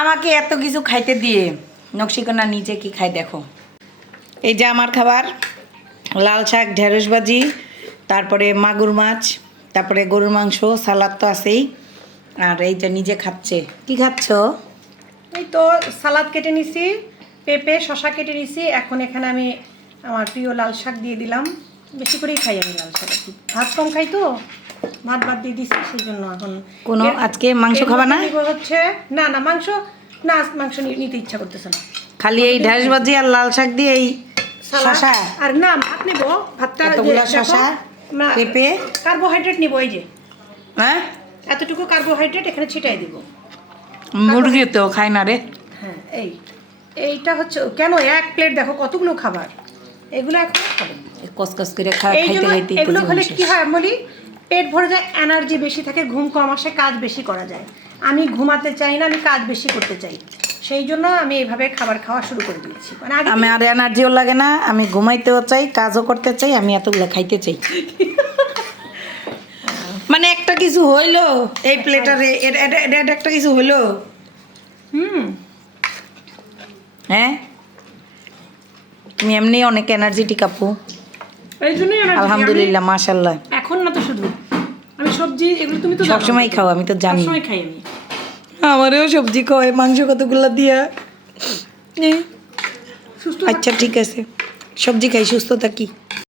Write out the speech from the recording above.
আমাকে এত কিছু খাইতে দিয়ে নকশিকোনা নিচে কি খাই দেখো। এই যে আমার খাবার, লাল শাক, ঢেঁড়স ভাজি, তারপরে মাগুর মাছ, তারপরে গরুর মাংস, সালাদ তো আছেই। আর এই যে নিজে খাচ্ছে। কি খাচ্ছ? এই তো সালাদ কেটে নিছি, পেঁপে শশা কেটে নিছি। এখন এখানে আমি আমার প্রিয় লাল শাক দিয়ে দিলাম। বেশি করেই খাই আমি লাল শাক, একটু ভাত কম খাই তো, ভাত বাদ দিয়ে দিছি সেই জন্য। এখন কোনো আজকে মাংস খাবা না? হচ্ছে না না মাংস না, মাংস নিতে ইচ্ছা করতেছে না। খালি এই ঢেঁড়স ভাজি আর লাল শাক দিয়ে এই শশা আর না ভাত নেব, ভাতটা এতগুলা শশা পেঁপে কার্বোহাইড্রেট নিব। এই যে হ্যাঁ এতটুকু কার্বোহাইড্রেট এখানে ছিটাই দিব। মুরগি তো খাই না রে। হ্যাঁ এইটা হচ্ছে কেন এক প্লেট দেখো কতগুলো খাবার, এগুলো এখন খাবেন কসকস করে খাইতে খাইতে এগুলো হলে কি হয় বলি, পেট ভরে যায়, এনার্জি বেশি থাকে, ঘুম কম আসে, কাজ বেশি করা যায়। আমি ঘুমাতে চাই না, আমি কাজ বেশি করতে চাই, সেই জন্য আমি এইভাবে খাবার খাওয়া শুরু করে দিয়েছি। মানে আমি আর এনার্জিও লাগে না, আমি ঘুমাইতেও চাই, কাজও করতে চাই, আমি এতগুলো খাইতে চাই। মানে একটা কিছু হইলো এই প্লেটারে, এটা একটা কিছু হইলো। হ্যাঁ তুমি এমনি অনেক এনার্জেটিক আপু, এই জন্যই আলহামদুলিল্লাহ মাশাআল্লাহ। এখন না তো শুধু আমি সবজি এগুলো তুমি তো সবসময় খাও, আমি তো জানি। সবসময় খাই আমি। আমারও সবজি খাওয়াই, মাংস কতগুলো দিয়া। সুস্থ আচ্ছা ঠিক আছে, সবজি খাই, সুস্থ থাকি।